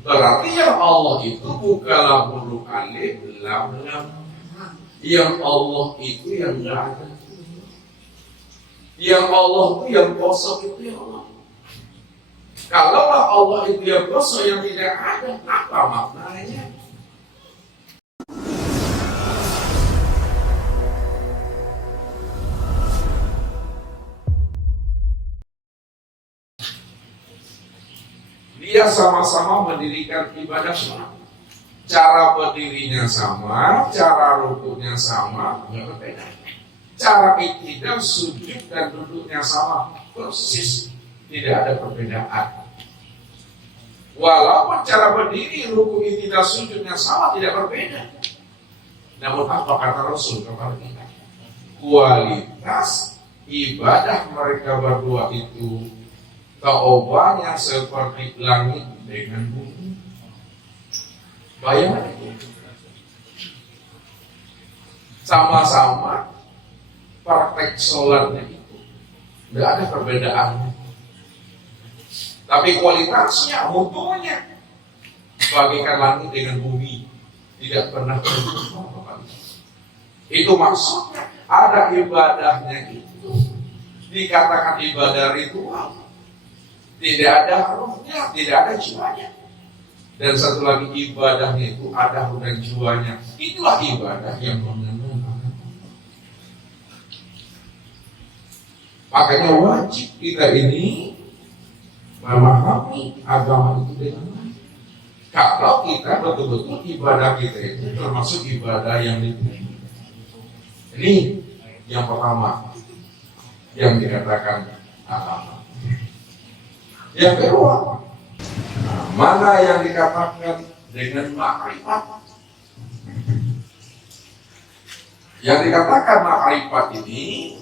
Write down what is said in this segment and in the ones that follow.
Berarti yang Allah itu bukanlah huruf alif, lam, lam. Yang Allah itu yang enggak ada. Yang Allah itu yang kosong itu yang Allah. Kalaulah Allah itu yang kosong yang tidak ada, apa maknanya? Dia sama-sama mendirikan ibadah sholat. Cara berdirinya sama, cara rukuknya sama, nggak berbeda. Cara iktidal, sujud dan duduknya sama, persis, tidak ada perbedaan. Walaupun cara berdiri, rukuk, iktidal, sujudnya sama, tidak berbeda. Namun apa kata Rasul kepada kita? Kualitas ibadah mereka berdua itu keobannya seperti langit dengan bumi. Bayangkan itu. Sama-sama praktek sholatnya itu tidak ada perbedaannya. Tapi kualitasnya, mutunya bagaikan langit dengan bumi, tidak pernah berubah. Itu maksudnya ada ibadahnya itu dikatakan ibadah ritual. Tidak ada ruhnya, tidak ada jiwanya. Dan satu lagi ibadahnya itu ada ruh dan jiwanya. Itulah ibadah yang mengenal. Makanya wajib kita ini memahami agama itu dengan baik. Kalau kita betul-betul ibadah kita itu termasuk ibadah yang diterima. Ini yang pertama yang dikatakan agama. Yang kedua, mana yang dikatakan dengan makrifat? Yang dikatakan makrifat ini,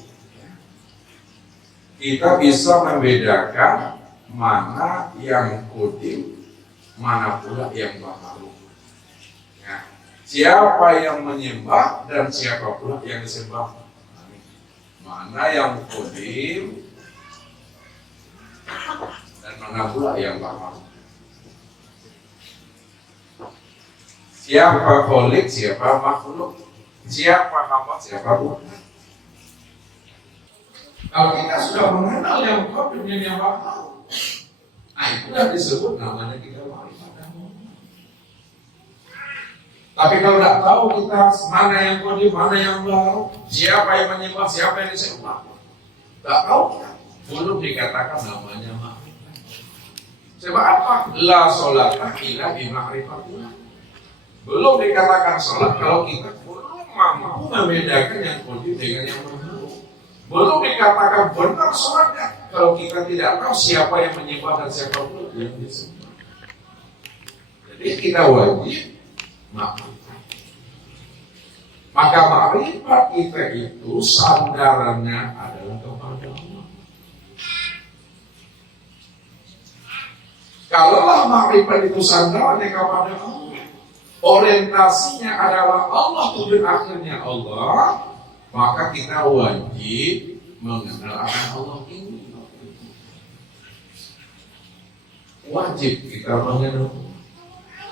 kita bisa membedakan mana yang kodim, mana pula yang baharu. Ya. Siapa yang menyembah dan siapa pula yang disembah. Mana yang kodim dan mana pula yang baharu. Siapa kholik, siapa makhluk, siapa hamba, siapa Tuhan. Kalau kita sudah mengenal yang kodim dan yang baharu, nah itulah disebut namanya kita makrifat. Tapi kalau tidak tahu kita mana yang kodim, mana yang baharu, siapa yang menyembah, siapa yang disembah, tidak tahu kita, belum dikatakan namanya makrifat. Sebab apa? La sholata illa bi ma'rifatillah. Belum dikatakan sholat kalau kita belum mampu membedakan yang kodim dengan yang baharu. Belum dikatakan benar sholatnya kalau kita tidak tahu siapa yang menyembah dan siapa pun yang disembah. Jadi kita wajib makrifat. Maka makrifat kita itu sandarannya adalah kepada Allah. Kalaulah makrifat itu sandarannya kepada Allah, orientasinya adalah Allah, tujuan akhirnya Allah, maka kita wajib mengenal akan Allah ini. Wajib kita mengenal.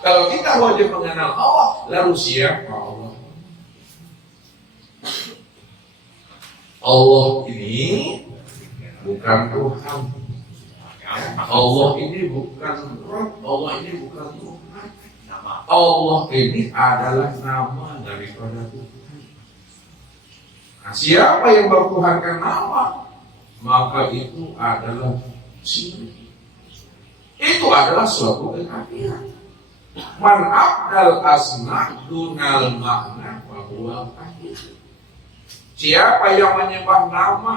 Kalau kita wajib mengenal Allah, lalu siapa Allah? Allah ini bukan Tuhan. Allah ini bukan Rabb. Allah ini bukan Tuhan. Allah ini adalah nama daripada Tuhan. Nah, siapa yang bertuhankan nama, maka itu adalah syirik. Itu adalah suatu kekafiran. Man abdal asma dunal makna bahwa kafir. Siapa yang menyembah nama,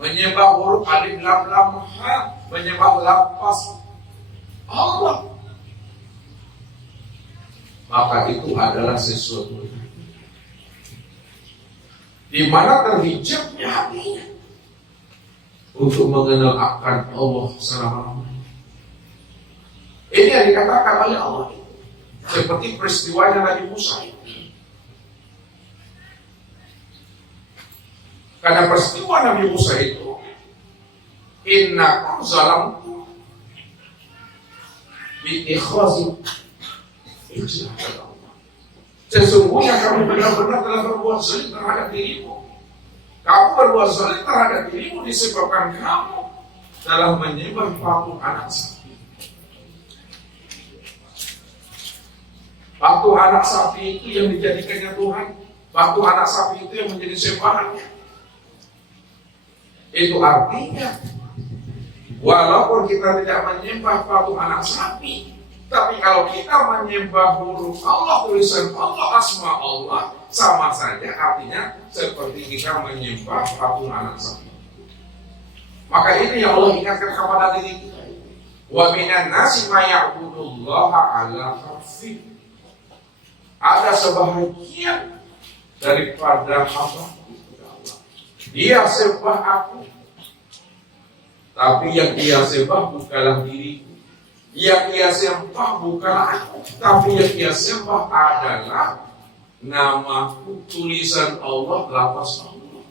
menyembah huruf alif lam lam ha, menyembah lafaz Allah, maka itu adalah sesuatu di mana terhijabnya hatinya untuk mengenal akan Allah selama-lamanya. Ini yang dikatakan oleh Allah, seperti peristiwanya Nabi Musa. Karena peristiwa Nabi Musa itu, innakum zalamtum, Biikhlasi. Ijlah kata Allah. Sesungguhnya kamu benar-benar telah berbuat zalim terhadap dirimu. Kamu berbuat zalim terhadap dirimu disebabkan kamu telah menyembah patung anak sapi. Patung anak sapi itu yang dijadikannya Tuhan. Patung anak sapi itu yang menjadi sembahannya. Itu artinya walaupun kita tidak menyembah patung anak sapi, tapi kalau kita menyembah huruf Allah, tulisan Allah, asma Allah, sama saja artinya seperti kita menyembah patung anak sapi. Maka ini yang Allah ingatkan kepada diri kita. Wa minan nasi may ya'budullaha ala harfi. Ada sebahagian daripada hamba dia sembah aku, tapi yang dia sembah bukanlah diriku. Yang dia sembah bukanlah aku, tapi yang dia sembah adalah namaku, tulisan Allah, lafaz Allah.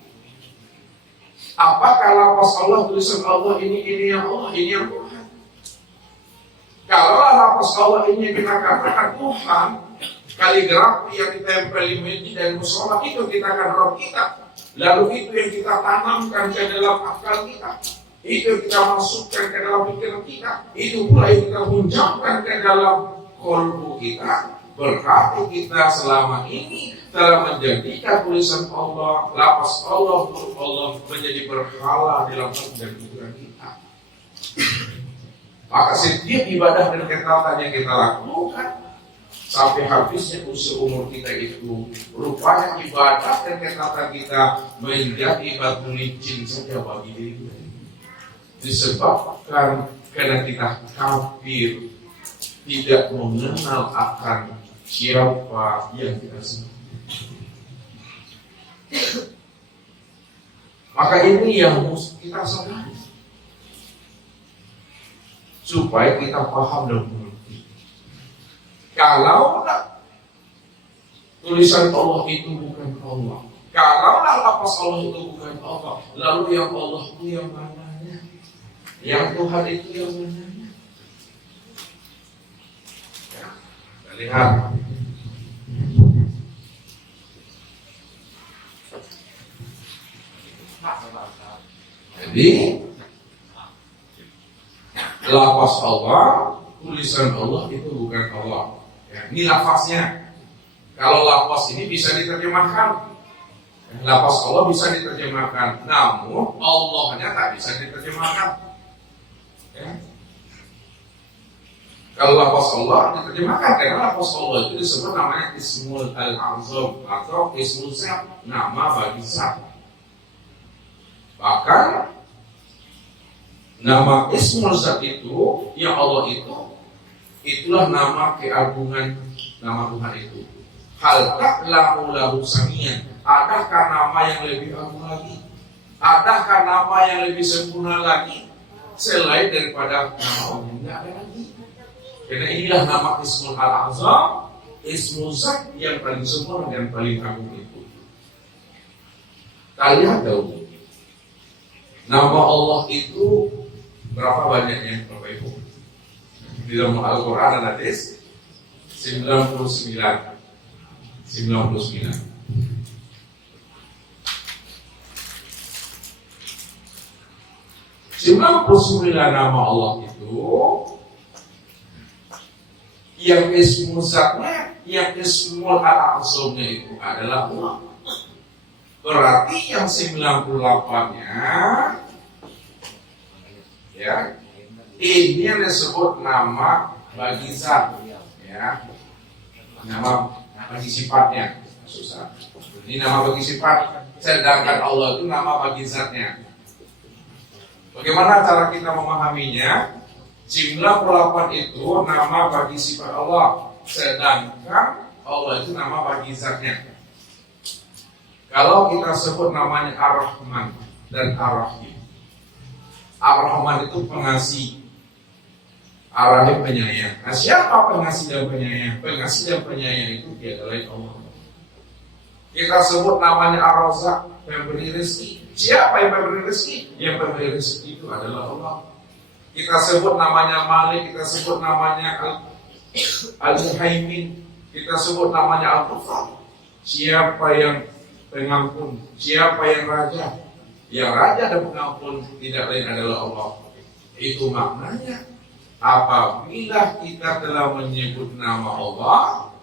Apakah lafaz Allah, tulisan Allah ini yang Allah, ini yang Tuhan? Kalau lafaz Allah ini kita katakan Tuhan, kaligrafi yang ditempel di masjid dan musola itu kita akan roh kita. Lalu itu yang kita tanamkan ke dalam akal kita, itu yang kita masukkan ke dalam pikiran kita, itu pula yang kita hunjamkan ke dalam kolbu kita. Berarti kita selama ini telah menjadikan tulisan Allah, lafaz Allah, huruf Allah menjadi berhala dalam hati dan pikiran kita. Maka setiap ibadah dan ketaatan yang kita lakukan sampai habisnya usia umur kita itu, rupanya ibadah dan ketaatan kita menjadi batu licin saja bagi diri kita. Disebabkan karena kita kafir, tidak mengenal akan siapa yang kita sembah. Maka ini yang mesti kita sadari supaya kita paham dan mengerti. Kalau tulisan Allah itu bukan Allah, kalau lafaz Allah itu bukan Allah, lalu yang Allah itu yang mananya? Yang Tuhan itu yang mananya? Ya, kita lihat. Jadi lafaz Allah, tulisan Allah itu bukan Allah. Ya, ini lafaznya. Kalau lafaz ini bisa diterjemahkan, lafaz Allah bisa diterjemahkan, namun Allahnya tak bisa diterjemahkan. Ya. Kalau lafaz Allah diterjemahkan, karena lafaz Allah itu disebut namanya Ismul Al-Azam atau Ismul Zat, nama bagi zat. Bahkan nama Ismul Zat itu, yang Allah itu, itulah nama keagungan nama Tuhan itu. Hal ta'lamu lahu samiyan. Adakah nama yang lebih agung lagi? Adakah nama yang lebih sempurna lagi selain daripada nama Allah? Tidak ada lagi. Karena inilah nama Ismul Al-Azam, Ismul Zat yang paling sempurna dan paling agung itu. Kalian tahu nama Allah itu berapa banyaknya, Bapak Ibu? Di dalam Al-Quran dan hadis 99 nama Allah itu yang Ismul Zatnya, yang Ismul Al-Azamnya itu adalah Allah. Berarti yang 98-nya ya, ini yang disebut nama bagi zat, ya, nama bagi sifatnya. Susah. Ini nama bagi sifat, sedangkan Allah itu nama bagi zatnya. Bagaimana cara kita memahaminya? 98 itu nama bagi sifat Allah, sedangkan Allah itu nama bagi zatnya. Kalau kita sebut namanya Ar-Rahman dan Ar-Rahim, Ar-Rahman itu pengasih, Ar-Rahim penyayang. Nah, siapa pengasih dan penyayang? Pengasih dan penyayang itu dia adalah Allah. Kita sebut namanya Ar-Razzaq, pemberi rezeki. Siapa yang memberi rezeki? Yang memberi rezeki itu adalah Allah. Kita sebut namanya Malik, kita sebut namanya Al-Muhaimin, kita sebut namanya Al-Ghafar. Siapa yang pengampun, siapa yang raja? Yang raja dan pengampun tidak lain adalah Allah. Itu maknanya. Apabila kita telah menyebut nama Allah,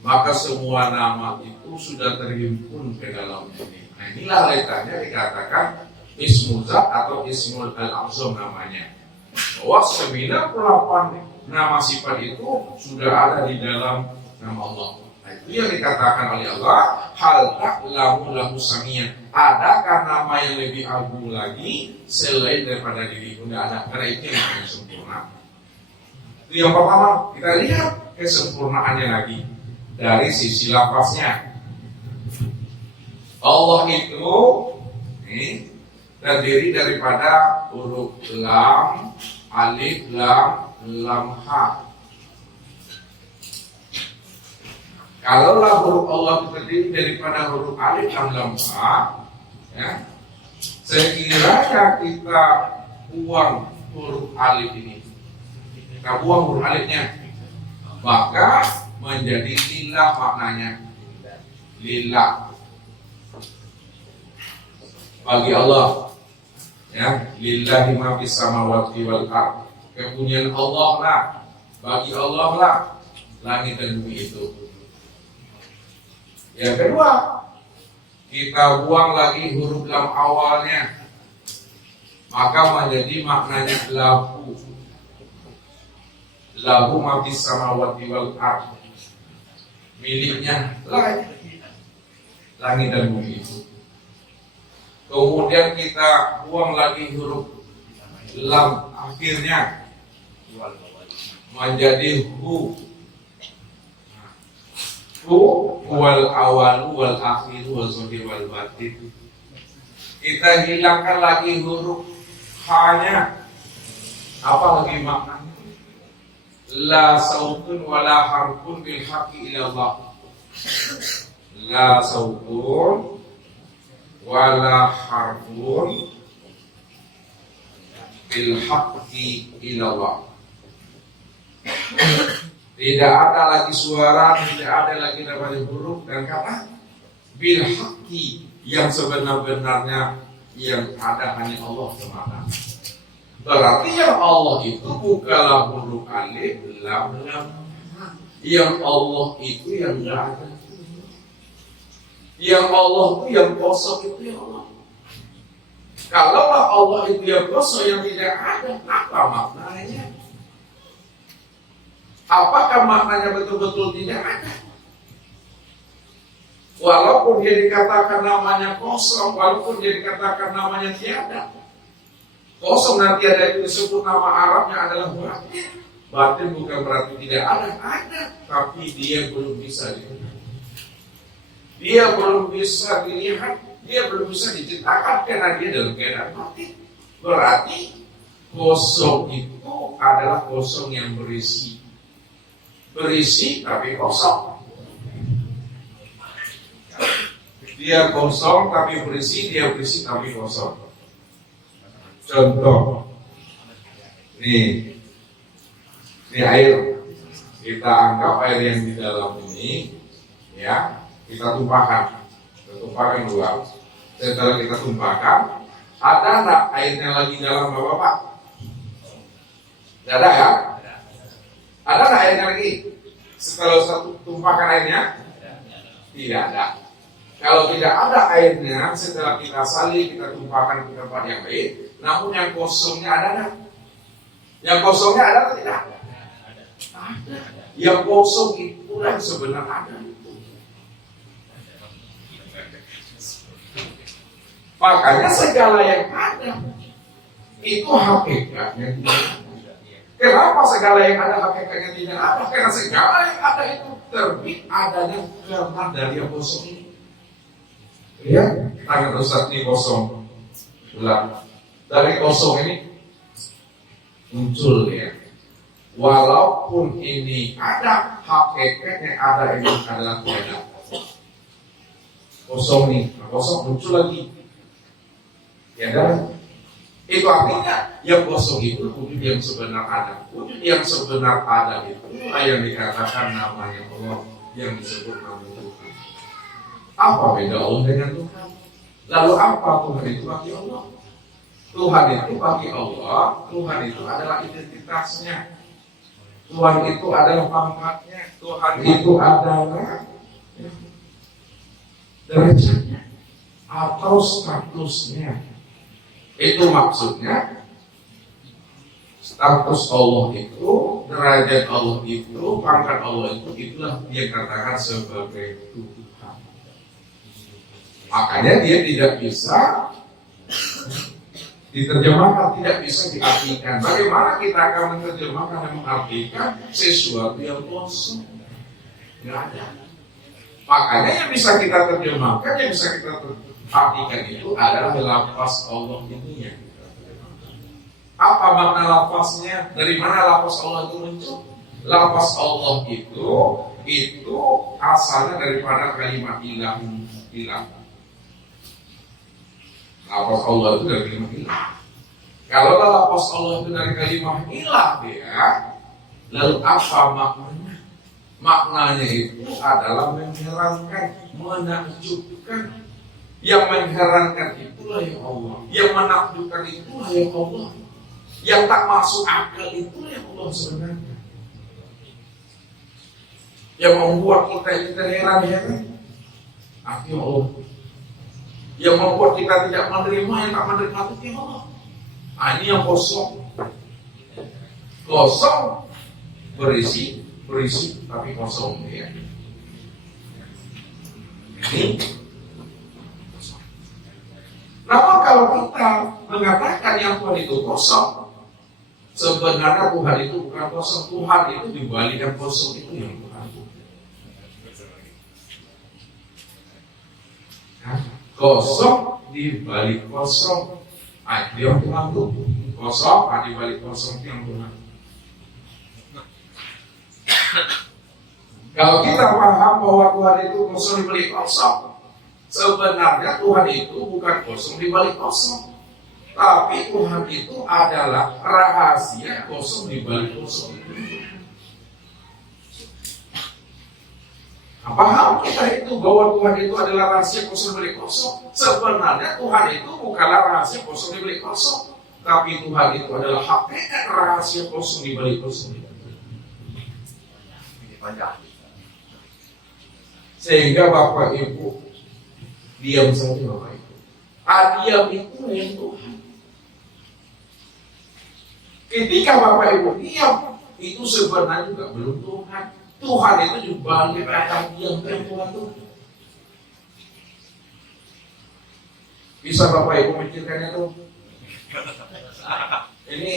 maka semua nama itu sudah terhimpun ke dalam ini. Nah, inilah letaknya dikatakan Ismul Zat atau Ismul Al-Azam namanya. Bahwa 98 nama sifat itu sudah ada di dalam nama Allah. Nah, itu yang dikatakan oleh Allah, hal ta'lamu lahu samiyyan. Adakah nama yang lebih agung lagi selain daripada dirimu? Tidak ada, karena itu yang paling sempurna. Itu yang pertama, kita lihat kesempurnaannya lagi dari sisi lafaznya. Allah itu terdiri daripada huruf lam, alif, lam, ha. Kalaulah huruf Allah terdiri daripada huruf alif, lam, ha, ya, sekiranya kita buang huruf alif ini, kita buang huruf alifnya, maka menjadi lillah maknanya. Lillah bagi Allah, ya, lillahi ma fis samawati wal ardh. Kepunyaan Allah lah, bagi Allah lah langit dan bumi itu. Yang kedua, kita buang lagi huruf lam awalnya, maka menjadi maknanya lahu. Lahu ma fis samawati wal ardh. Miliknya langit dan bumi itu. Kemudian kita buang lagi huruf lam akhirnya menjadi hu. Hu wal awalu wal akhiru wal zahir wal batin. Kita hilangkan lagi huruf ha-nya. Apa lagi maknanya? La sautun wala harfun bil haqqi ila Allah. La sautun wala harfun bil haqqi ilallah. Tidak ada lagi suara, tidak ada lagi namanya huruf dan kata bil haqqi, yang sebenar-benarnya yang ada hanya Allah semata. Berarti yang Allah itu bukanlah huruf alif, lam, yang Allah itu yang enggak ada. Yang Allah itu yang kosong itu ya Allah. Kalaulah Allah itu yang kosong yang tidak ada, apa maknanya? Apakah maknanya betul-betul tidak ada? Walaupun dia dikatakan namanya kosong, walaupun dia dikatakan namanya tiada. Kosong dan tiada itu disebut nama Arabnya adalah batin. Batin bukan berarti tidak ada, tapi dia belum bisa dilihat. Dia belum bisa dilihat, dia belum bisa diciptakan karena dia dalam keadaan mati. Berarti kosong itu adalah kosong yang berisi. Berisi tapi kosong. Dia kosong tapi berisi, dia berisi tapi kosong. Contoh, ini air. Kita anggap air yang di dalam ini, ya, kita tumpahkan dulu. Setelah kita tumpahkan, ada enggak airnya lagi dalam Bapak? Tidak ada ya? Ada enggak airnya lagi? Setelah satu tumpahkan airnya? Tidak ada. Kalau tidak ada airnya, setelah kita salin, kita tumpahkan ke tempat yang lain, namun yang kosongnya ada enggak? Yang kosongnya ada atau tidak? Ada. Yang kosong itu yang sebenarnya ada. Makanya segala yang ada itu hakikatnya tidak ada. Kenapa segala yang ada hakikatnya tidak ada? Karena segala yang ada itu terbit adanya karena dari yang kosong ini. Ya, tangan Ustaz ini kosong. Dari kosong ini muncul ya. Walaupun ini ada, hakikatnya ada ini adalah tiada. Kosong nih, kosong muncul lagi. Ya kan? Itu artinya yang kosong itu wujud yang sebenar ada. Wujud yang sebenar ada itu yang dikatakan namanya Allah, yang disebut nama Tuhan. Apa beda Allah dengan Tuhan? Lalu apa Tuhan itu bagi Allah? Tuhan itu bagi Allah, Tuhan itu adalah identitasnya. Tuhan itu adalah pangkatnya. Tuhan itu adalah derajatnya atau statusnya. Itu maksudnya status Allah itu, derajat Allah itu, pangkat Allah itu, itulah dia katakan sebagai Tuhan. Makanya dia tidak bisa diterjemahkan, tidak bisa diartikan. Bagaimana kita akan menerjemahkan dan mengartikan sesuatu yang kosong? Tidak ada. Makanya yang bisa kita terjemahkan, yang bisa kita artikan itu adalah lafaz Allah ini ya. Apa makna lafaznya? Dari mana lafaz Allah itu muncul? Lafaz Allah itu asalnya daripada kalimat ilah. Lafaz Allah itu dari kalimat ilah. Kalau lafaz Allah itu dari kalimat ilah ya, lalu apa maknanya? Maknanya itu adalah mengherankan, menakjubkan. Yang mengherankan itulah ya Allah, yang menakjubkan itulah ya Allah, yang tak masuk akal itulah ya Allah sebenarnya, yang membuat kita itu terheran-heran. Artinya Allah, yang membuat kita tidak menerima, yang tak menerima itu ya Allah. Ini yang kosong, berisi tapi kosong ya. Ini. Namun kalau kita mengatakan yang Tuhan itu kosong, sebenarnya Tuhan itu bukan kosong. Tuhan itu dibalik yang kosong itu yang Tuhan. Kosong dibalik kosong, dia Tuhan itu kosong, dibalik kosong itu yang Tuhan. Kalau kita paham bahwa Tuhan itu kosong dibalik kosong, sebenarnya Tuhan itu bukan kosong di balik kosong, tapi Tuhan itu adalah rahasia kosong di balik kosong. Paham kita itu bahwa Tuhan itu adalah rahasia kosong di balik kosong. Sebenarnya Tuhan itu bukanlah rahasia kosong di balik kosong, tapi Tuhan itu adalah hakikat rahasia kosong di balik kosong. Sehingga Bapak Ibu diam saja Bapak Ibu. Diam itu yang Tuhan. Ketika Bapak Ibu diam, itu sebenarnya juga belum Tuhan. Tuhan itu juga dikatakan diam yang Tuhan itu. Bisa Bapak Ibu mikirkan itu? Ini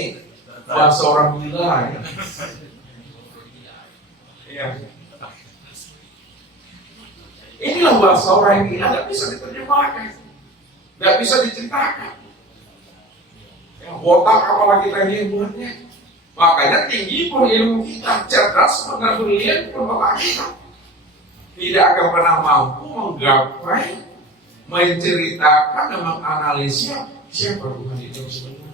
bahasa orang gila ya. Iya. Inilah bahasa orang yang gila, tidak bisa diterjemahkan, tidak bisa diceritakan. Yang botak apalagi kita ini buatnya. Makanya tinggi pun ilmu kita, cerdas pun dan brilian pun Bapak kita, tidak akan pernah mampu menggapai, menceritakan dan menganalisa siapa Tuhan itu sebenarnya.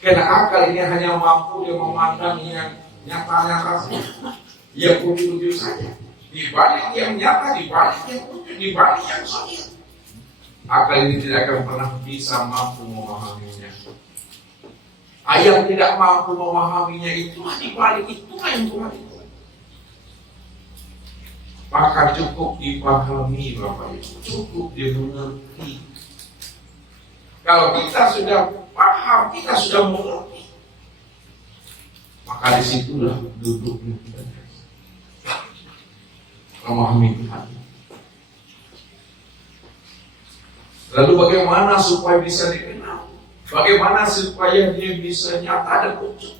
Karena akal ini hanya mampu dia memandang yang nyata-nyata saja, yang wujud-wujud saja. Di balik yang nyata, di balik yang wujud, di balik yang sahih, akal ini tidak akan pernah bisa mampu memahaminya. Yang tidak mampu memahaminya itulah di balik itulah yang Tuhan itu. Maka cukup dipahami Bapak Ibu, cukup dimengerti. Kalau kita sudah paham, kita sudah mengerti, maka disitulah duduknya kita memahami Tuhan. Lalu bagaimana supaya bisa dikenal? Bagaimana supaya dia bisa nyata dan wujud?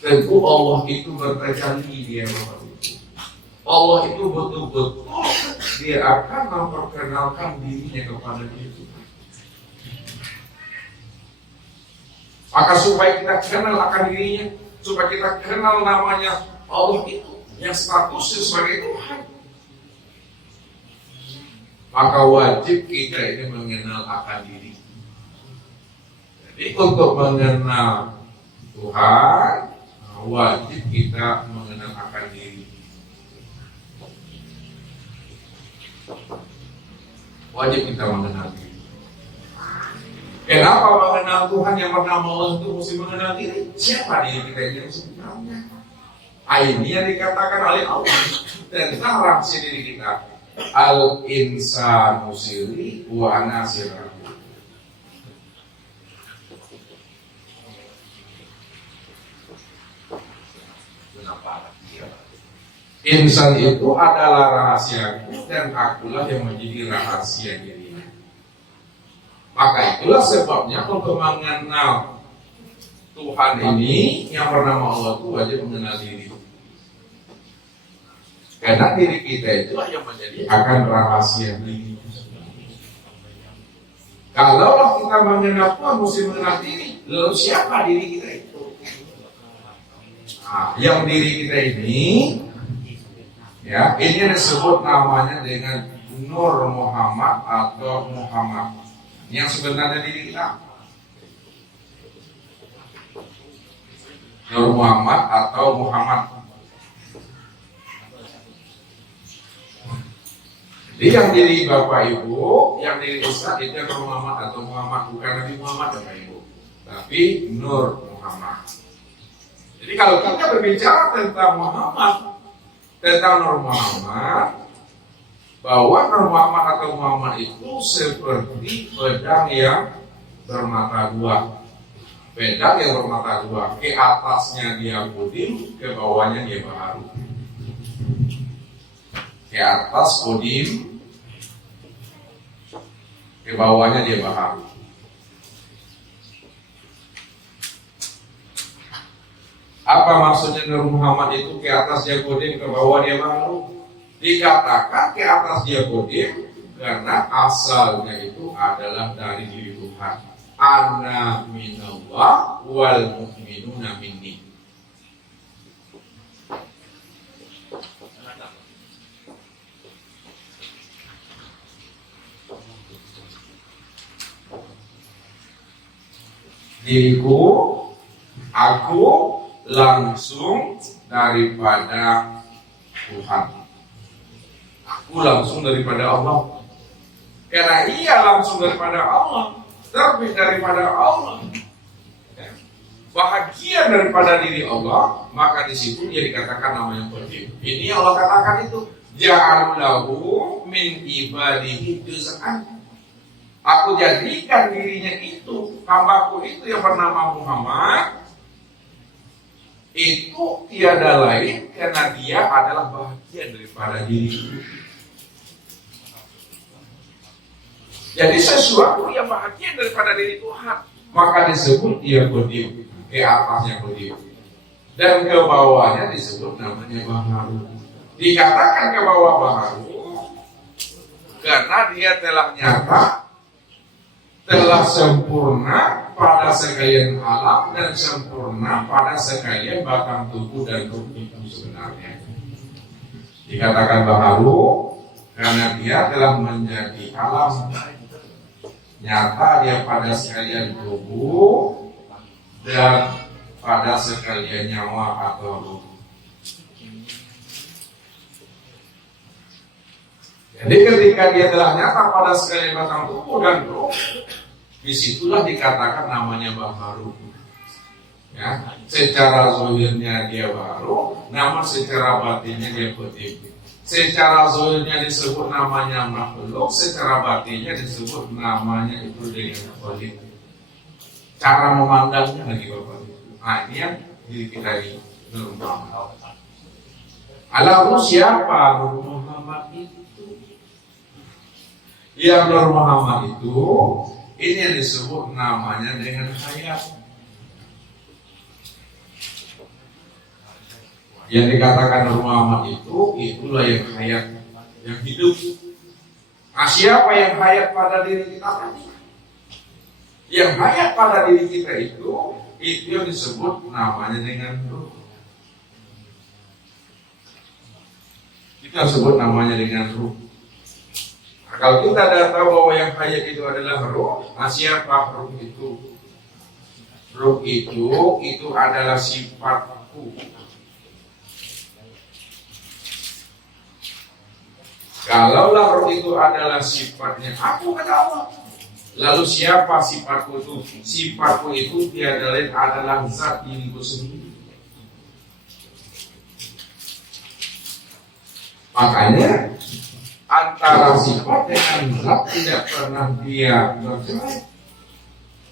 Tentu Allah itu bertajalli dia Bapak Ibu. Allah itu betul-betul dia akan memperkenalkan dirinya kepada kita. Maka supaya kita kenal akan dirinya, supaya kita kenal namanya Allah itu yang statusnya sebagai Tuhan, maka wajib kita ini mengenal akan diri. Jadi untuk mengenal Tuhan, wajib kita mengenal akan diri. Wajib kita mengenal diri. Kenapa mengenal Tuhan yang bernama Allah itu mesti mengenal diri? Siapa diri kita ini yang sebenarnya? Ini yang dikatakan oleh Allah tentang rahasia diri kita. Al-insanu sirri wa ana sirri. Insan itu adalah rahasiaku dan akulah yang menjadi rahasia dirinya. Maka itulah sebabnya untuk mengenal Tuhan ini yang bernama Allah itu wajib mengenal diri. Karena diri kita itulah yang menjadi akan rahasia diri. Kalau kita mengenal Tuhan mesti mengenal diri. Lalu siapa diri kita itu? Nah, yang diri kita ini, ya, ini disebut namanya dengan Nur Muhammad atau Muhammad. Yang sebenarnya diri kita Nur Muhammad atau Muhammad. Jadi yang diri Bapak Ibu, yang diri Ustaz itu Nur Muhammad atau Muhammad, bukan Nabi Muhammad Bapak Ibu, tapi Nur Muhammad. Jadi kalau kita berbicara tentang Muhammad, tentang Nur Muhammad, bahwa Nur Muhammad atau Muhammad itu seperti pedang yang bermata dua. Pedang yang bermata dua, ke atasnya dia kodim, ke bawahnya dia baharu. Ke atas kodim, ke bawahnya dia baharu. Apa maksudnya Nur Muhammad itu ke atas dia kodim, ke bawah dia baharu? Dikatakan ke atas dia kodim karena asalnya itu adalah dari diri Tuhan. Ana minallah wal mu'minuna minni. Diriku, aku langsung daripada Tuhan. Aku langsung daripada Allah. Karena ia langsung daripada Allah, terbit daripada Allah, bahagia daripada diri Allah, maka di situ dia dikatakan namanya qadim. Ini Allah katakan itu ja'alahu min ibadihi juz'an. Aku jadikan dirinya itu, hambaku itu yang bernama Muhammad, itu tiada lain karena dia adalah bahagian daripada diri. Jadi sesuatu yang bahagian daripada diri Tuhan, maka disebut dia qadim, ke atasnya qadim, dan ke bawahnya disebut namanya baharu. Dikatakan ke bawah baharu karena dia telah nyata, telah sempurna pada sekalian alam dan sempurna pada sekalian batang tubuh dan ruh itu sebenarnya. Dikatakan baharu karena dia telah menjadi alam, nyata dia pada sekalian tubuh dan pada sekalian nyawa atau ruh. Jadi ketika dia telah nyata pada sekalian batang tubuh dan ruh, disitulah dikatakan namanya baharu. Ya, secara zahirnya dia baharu, namun secara batinnya dia qadim. Secara zahirnya disebut namanya makhluk, secara batinnya disebut namanya itu dengan qadim. Cara memandangnya lagi Bapak. Nah, ini yang diri kita ini Nur Muhammad. Lalu siapa Nur Muhammad itu? Yang Nur Muhammad itu, ini yang disebut namanya dengan hayat. Yang dikatakan Nur Muhammad itu, itulah yang hayat, yang hidup. Nah, siapa yang hayat pada diri kita tadi? Yang hayat pada diri kita itu yang disebut namanya dengan ruh. Kita sebut namanya dengan ruh. Kalau kita sudah tahu bahwa yang hayat itu adalah roh, siapa roh itu? Roh itu adalah sifatku. Kalaulah roh itu adalah sifatnya aku kata Allah. Lalu siapa sifatku itu? Sifatku itu tiada lain adalah zat diriku sendiri. Makanya antara sifat dengan zat tidak pernah dia bercerai,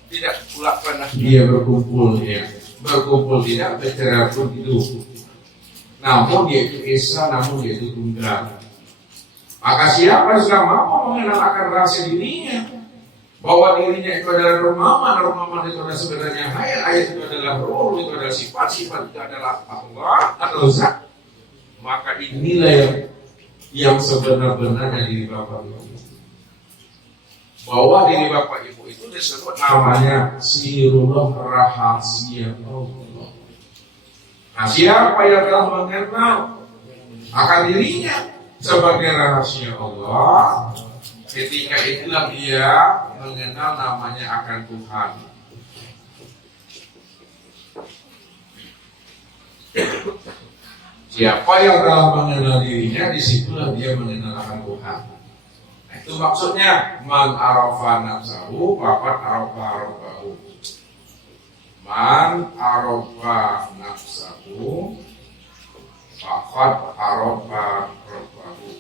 tidak pula pernah dia berkumpul ya. Berkumpul tidak, bercerai pun itu. Namun dia itu esa, namun dia itu tunggal. Maka siapa sudah mampu mengenal akan rahasia dirinya, bahwa dirinya itu adalah Rahman itu adalah sebenarnya hayat itu adalah roh, itu adalah sifat itu adalah Allah atau zat, maka inilah yang sebenar-benarnya diri Bapak Ibu. Bahwa diri Bapak Ibu itu disebut namanya sirullah, rahasia Allah. Nah, siapa yang telah mengenal akan dirinya sebagai rahasia Allah, ketika itulah dia mengenal namanya akan Tuhan. Siapa yang telah mengenal dirinya, disitulah dia mengenal akan Tuhan. Nah, itu maksudnya man arafa nafsahu faqad arafa rabbahu. Man arafa nafsahu faqad arafa rabbahu.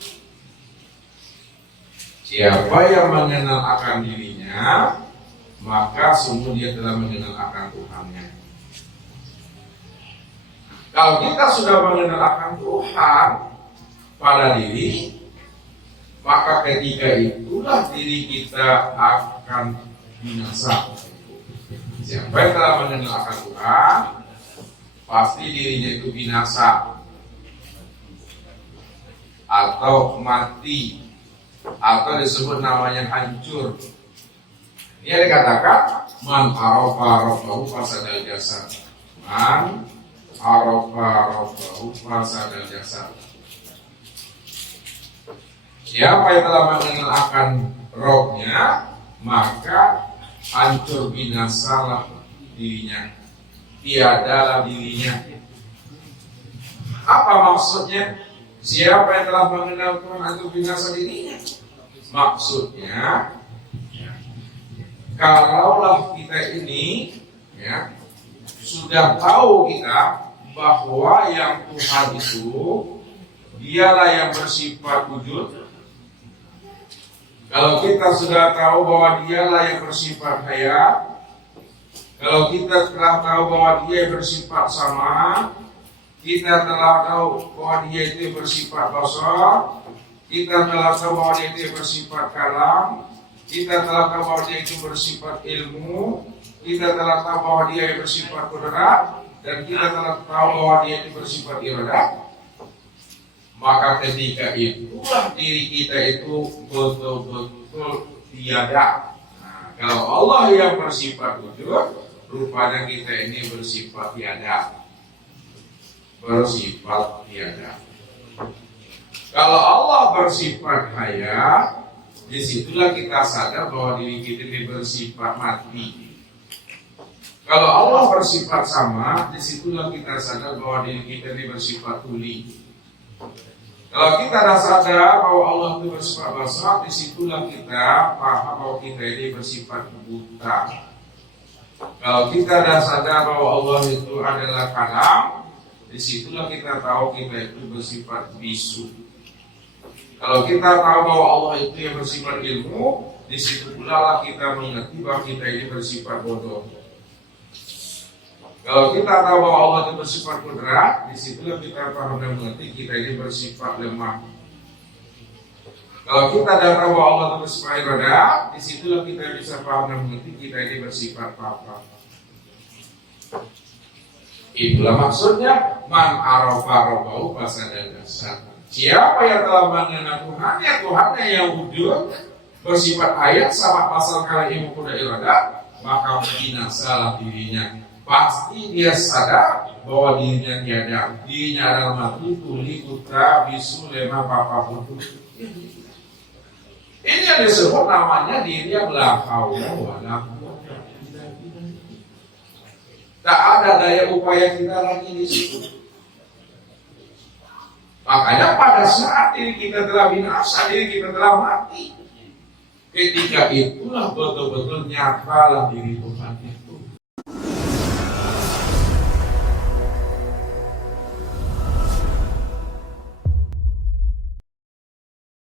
Siapa yang mengenal akan dirinya, maka sungguh dia telah mengenal akan Tuhannya. Kalau kita sudah mengenal akan Tuhan pada diri, maka ketika itulah diri kita akan binasa. Siapa yang telah mengenal akan Tuhan, pasti dirinya itu binasa atau mati, atau disebut namanya hancur. Ini dikatakan man arafa rabbahu fasadal jasad. Man arafa rabbahu fasadal jasad. Siapa yang telah mengenal akan rohnya, maka hancur binasalah dirinya, tiadalah dirinya. Apa maksudnya? Siapa yang telah mengenal Tuhan hancur binasa dirinya? Maksudnya, kalaulah kita ini ya sudah tahu kita bahwa yang Tuhan itu dialah yang bersifat wujud. Kalau kita sudah tahu bahwa dialah yang bersifat hayat, kalau kita telah tahu bahwa dia bersifat sama, kita telah tahu bahwa dia itu bersifat basar, kita telah tahu bahwa dia itu bersifat kalam, kita telah tahu bahwa dia itu bersifat ilmu, kita telah tahu bahwa dia bersifat kudrat, dan kita telah tahu bahwa dia itu bersifat iradah. Maka ketika itulah diri kita itu betul-betul tiada. Nah, kalau Allah yang bersifat wujud, rupanya kita ini bersifat tiada. Bersifat tiada. Kalau Allah bersifat hayat, disitulah kita sadar bahwa diri kita ini bersifat mati. Kalau Allah bersifat sama, disitulah kita sadar bahwa diri kita ini bersifat tuli. Kalau kita dah sadar bahwa Allah itu bersifat basar, disitulah kita paham bahwa kita ini bersifat buta. Kalau kita dah sadar bahwa Allah itu adalah kalam, disitulah kita tahu kita itu bersifat bisu. Kalau kita tahu bahwa Allah itu yang bersifat ilmu, disitu pula lah kita mengerti bahwa kita ini bersifat bodoh. Kalau kita tahu bahwa Allah itu bersifat kudrat, disitulah kita paham dan mengerti kita ini bersifat lemah. Kalau kita dah tahu bahwa Allah itu bersifat iradah, disitulah kita bisa paham dan mengerti kita ini bersifat apa. Itulah maksudnya man arafa rabbahu fasadal jasad. Siapa yang telah mengenal Tuhannya yang wujud, bersifat hayat sama pasal kala ilmu kuda iradah, maka binasalah dirinya. Pasti dia sadar bahwa dirinya tiada, dirinya adalah mati, tuli, putra, bisu, lemah, papa, putu. Ini yang disebut namanya diri yang la haula wala quwwata illa billah. Tak ada daya upaya kita lagi di situ. Makanya pada saat diri kita telah binasa, diri kita telah mati, ketika itulah betul-betul nyatalah diri Tuhan itu.